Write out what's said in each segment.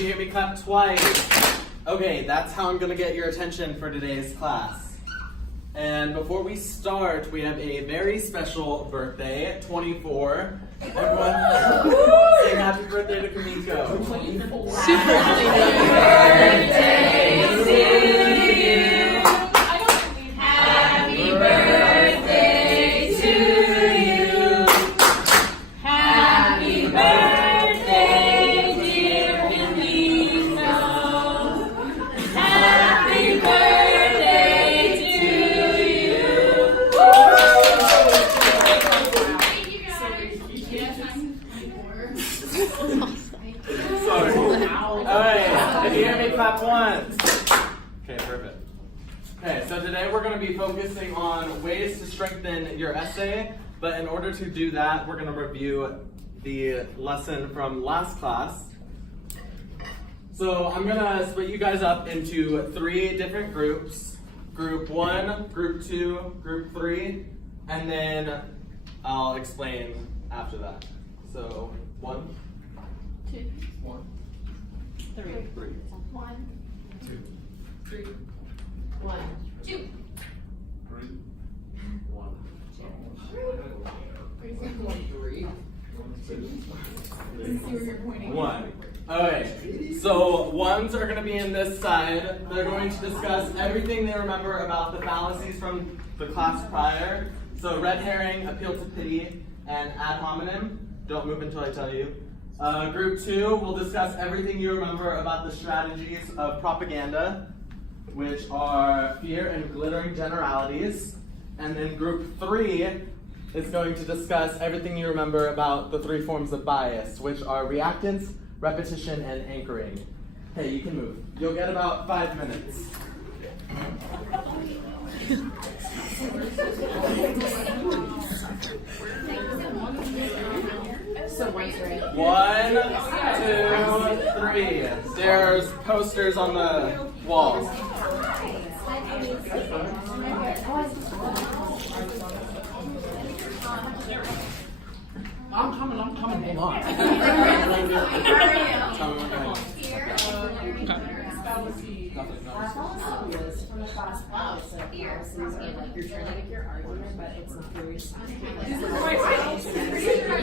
you hear me clap twice? Okay, that's how I'm gonna get your attention for today's class. And before we start, we have a very special birthday, 24. Everyone, say happy birthday to Kamiko. 24. Super happy birthday to you. Happy birthday to you. Happy birthday, dear Kamiko. Happy birthday to you. Sorry. Alright, can you hear me clap once? Okay, perfect. Okay, so today we're going to be focusing on ways to strengthen your essay, but in order to do that, we're going to review the lesson from last class. So I'm going to split you guys up into 3 different groups. Group 1, Group 2, Group 3, and then I'll explain after that. So 1, 2, 1, 3, 3, 1, 2, 3, 1, 2. 3, 1. 1. Okay, so ones are going to be in this side. They're going to discuss everything they remember about the fallacies from the class prior. So red herring, appeal to pity, and ad hominem. Don't move until I tell you. Group 2 will discuss everything you remember about the strategies of propaganda, which are fear and glittering generalities. And then group 3 is going to discuss everything you remember about the 3 forms of bias, which are reactance, repetition, and anchoring. Hey, you can move. You'll get about 5 minutes. So 1, 3. 1, 2, 3. There's posters on the walls. I'm coming, hold on. Fallacies from the class prior, so fallacies are like you're trying to make your argument, but it's not very sound. You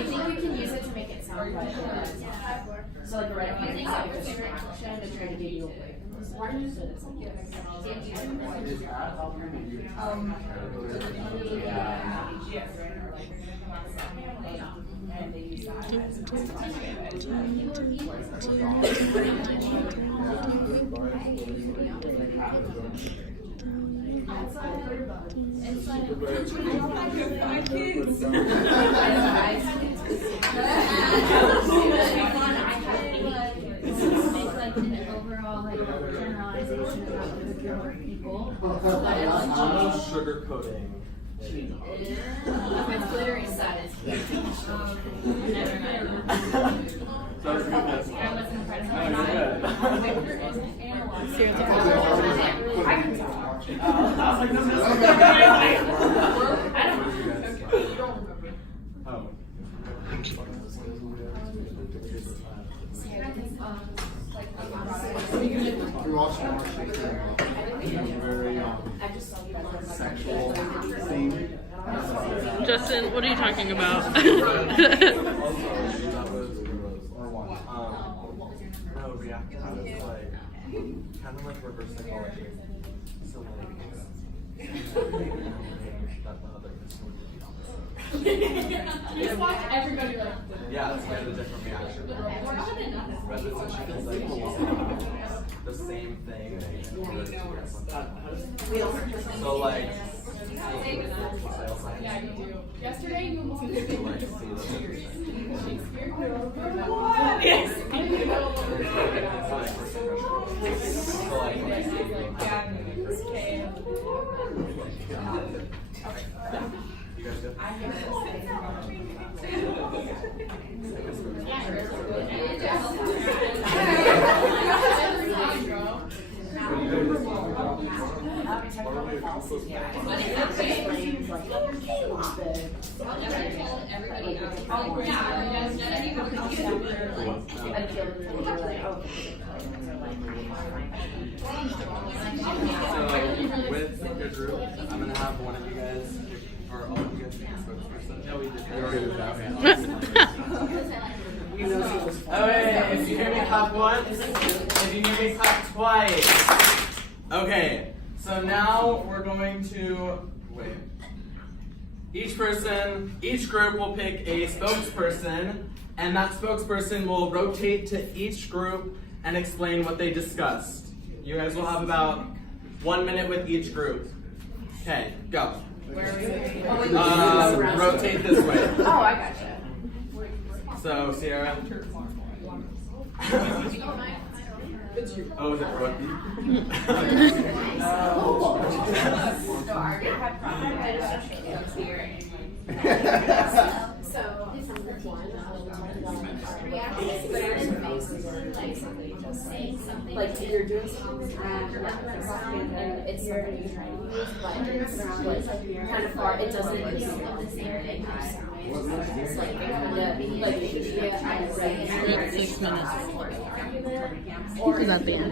think you can use it to make it sound better? So like red herring is like a distraction to try to get you away from this argument. And they use that as overall like generalization about the group of people. Almost sugarcoating. It's glittery side. Never mind. So it's good. I wasn't present. I was like, this is I don't know. Oh. You're also very sexual theme. Justin, what are you talking about? No, reactive is like kind of like reverse psychology. So that the other person would be opposite. Just watch everybody like. Yeah, it's like a different reaction. Repetition is like the same thing in order to get something. So like, Yeah, you do. Yesterday you almost did Shakespeare. Yes. You guys good? So with your group, I'm gonna have one of you guys, or all of you guys, be a spokesperson. No, we did. Okay, if you hear me clap once, if you hear me clap twice. Okay, so now we're going to wait. Each group will pick a spokesperson, and that spokesperson will rotate to each group and explain what they discussed. You guys will have about 1 minute with each group. Okay, go. Rotate this way. Oh, I gotcha. So, Sierra. Oh, is it rugby? So our group had So this is one. Like you're doing something and it's something you're trying to use, but it's kind of far. It doesn't use this narrative. It's like like 6 minutes. Is that the end?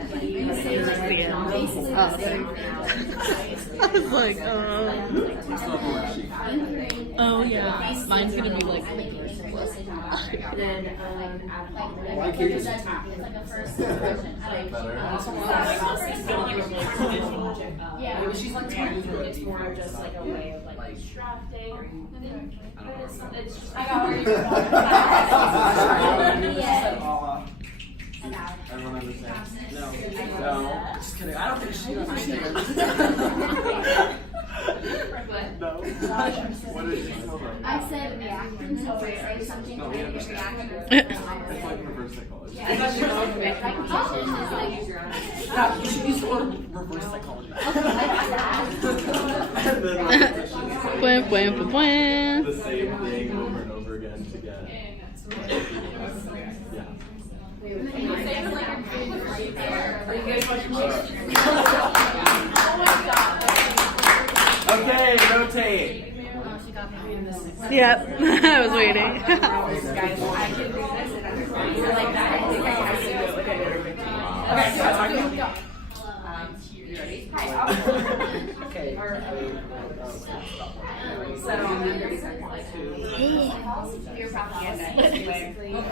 That's the end. I was like, oh yeah. Mine's gonna be like. then Why can't you yeah, she's like it's more just like a way of like distracting. I got where Everyone understands? No. Just kidding. I don't think she understands. No. What did you tell them? I said reacting to say something. No, we understand. It's It's like reverse psychology. I thought you were You should use the word reverse psychology. Bwah, bwah, bwah, bwah. The same thing over and over again to get. Yeah. Okay, rotate. Yep, I was waiting. Your propaganda is basically like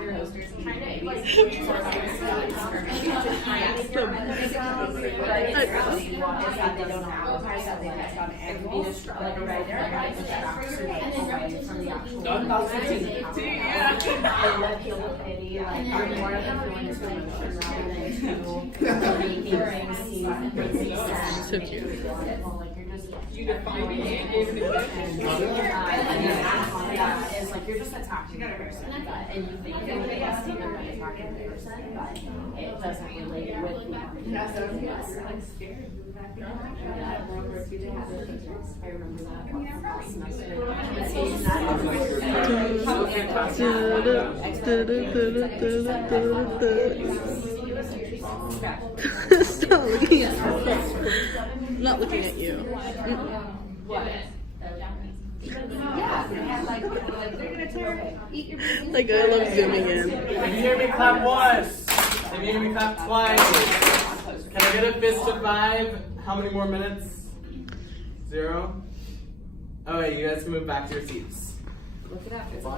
your hosters kind of like So cute. you define it is like you're just attacking the person, and you think that they have seen them attacking the person, but it doesn't relate with the I remember Stop looking at me. I'm not looking at you. Like, I love zooming in. If you hear me clap once, if you hear me clap twice, can I get a fist of 5? How many more minutes? 0? Okay, you guys can move back to your seats. Look it up, it's a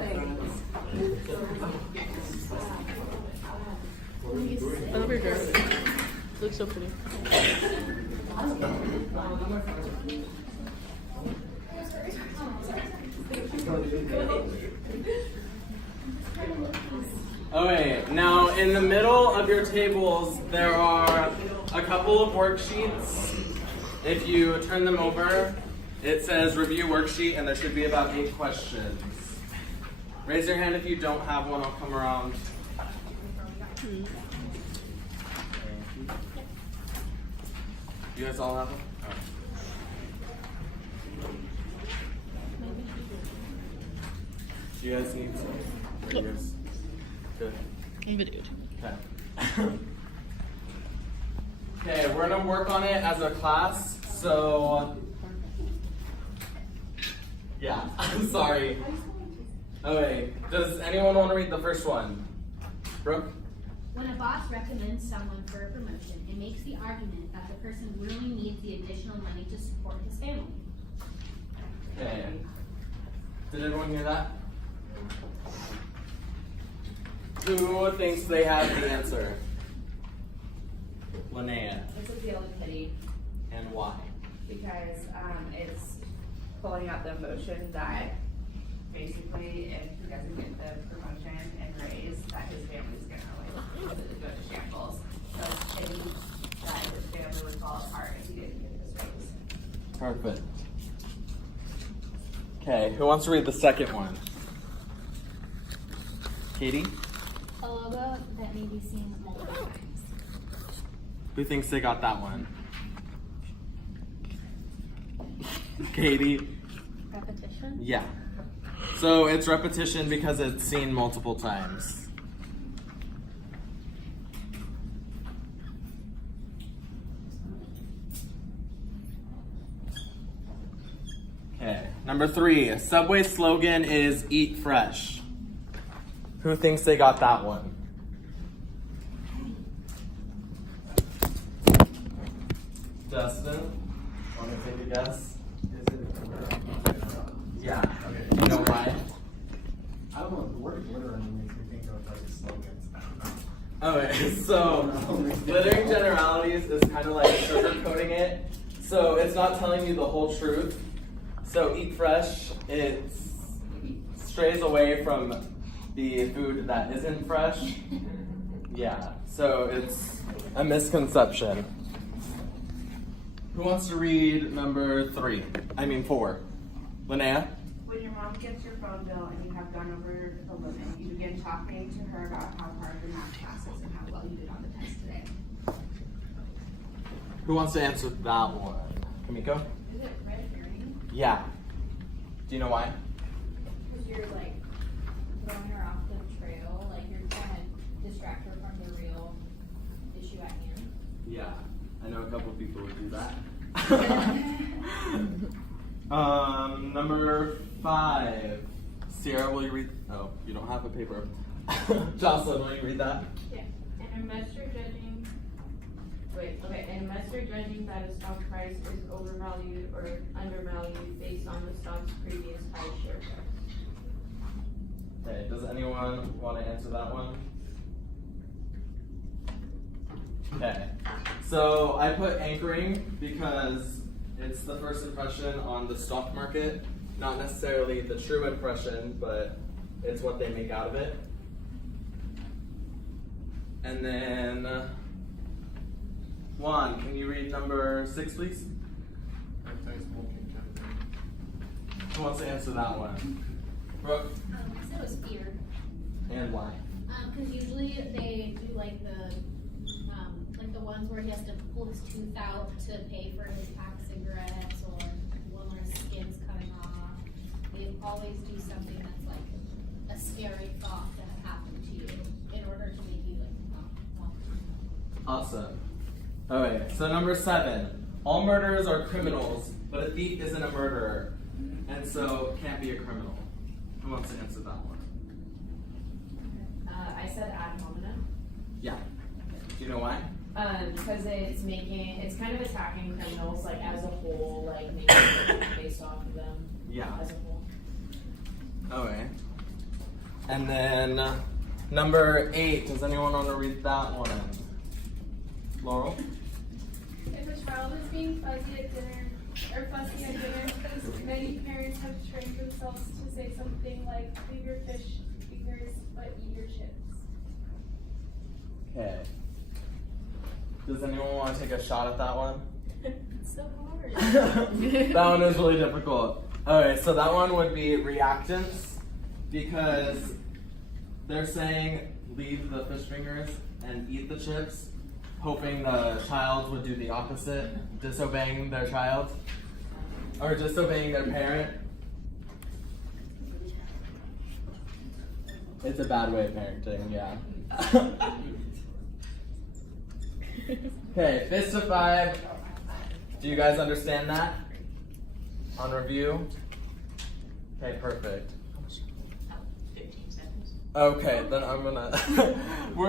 I love your dress. It looks so pretty. Okay, now in the middle of your tables, there are a couple of worksheets. If you turn them over, it says review worksheet, and there should be about 8 questions. Raise your hand if you don't have one, I'll come around. You guys all have them? Oh. You guys need some? You guys good? Video. Okay. Okay, we're gonna work on it as a class, so yeah, I'm sorry. Okay, does anyone want to read the first one? Brooke? When a boss recommends someone for a promotion, it makes the argument that the person really needs the additional money to support his family. Okay. Did everyone hear that? Who thinks they have the answer? Linnea. It's appeal to pity And why? because it's pulling out the emotion that basically if he doesn't get the promotion and raise, that his family's gonna like go to shambles. So it's pity that his family would fall apart if he didn't get this raise. Perfect. Okay, who wants to read the second one? Katie? A logo that may be seen multiple times. Who thinks they got that one? Katie? Repetition? Yeah. So it's repetition because it's seen multiple times. Okay, number 3. Subway slogan is eat fresh. Who thinks they got that one? Justin? Want to take a guess? Yeah. Okay. Do you know why? I don't know, the word glitter makes me think of like slogans. Okay, so glittering generalities is kind of like sugarcoating it. So it's not telling you the whole truth. So eat fresh, it strays away from the food that isn't fresh. Yeah, so it's a misconception. Who wants to read number 4? Linnea? When your mom gets your phone bill and you have gone over the limit, you begin talking to her about how hard your math class is and how well you did on the test today. Who wants to answer that one? Kamiko? Is it red herring? Yeah. Do you know why? Because you're like throwing her off the trail, like you're trying to distract her from the real issue at hand. Yeah, I know a couple people would do that. Number 5. Sierra, will you read? Oh, you don't have a paper. Jocelyn, will you read that? Yeah, and unless you're judging that a stock price is overvalued or undervalued based on the stock's previous high share price. Okay, does anyone want to answer that one? Okay, so I put anchoring because it's the first impression on the stock market, not necessarily the true impression, but it's what they make out of it. And then, Juan, can you read number 6, please? Who wants to answer that one? Brooke? I said it was fear. And why? Because usually they do like the ones where he has to pull his tooth out to pay for his pack of cigarettes, or one where his skin's cutting off. They always do something that's like a scary thought that happened to you in order to make you like, oh. Awesome. Alright, so number 7. All murderers are criminals, but a thief isn't a murderer, and so can't be a criminal. Who wants to answer that one? I said ad hominem. Yeah. Do you know why? Because it's kind of attacking criminals like as a whole, like making it based off of them Yeah. as a whole. Alright. And then number 8. Does anyone want to read that one? Laurel? If a child is being fuzzy at dinner, or fussy at dinner, because many parents have trained themselves to say something like, leave your fish fingers, but eat your chips. Okay. Does anyone want to take a shot at that one? It's so hard. That one is really difficult. Alright, so that one would be reactants, because they're saying leave the fish fingers and eat the chips, hoping the child would do the opposite, disobeying their child, or disobeying their parent. It's a bad way of parenting, yeah. Okay, fist of 5. Do you guys understand that? On review? Okay, perfect. 15 seconds. Okay, then I'm gonna. We're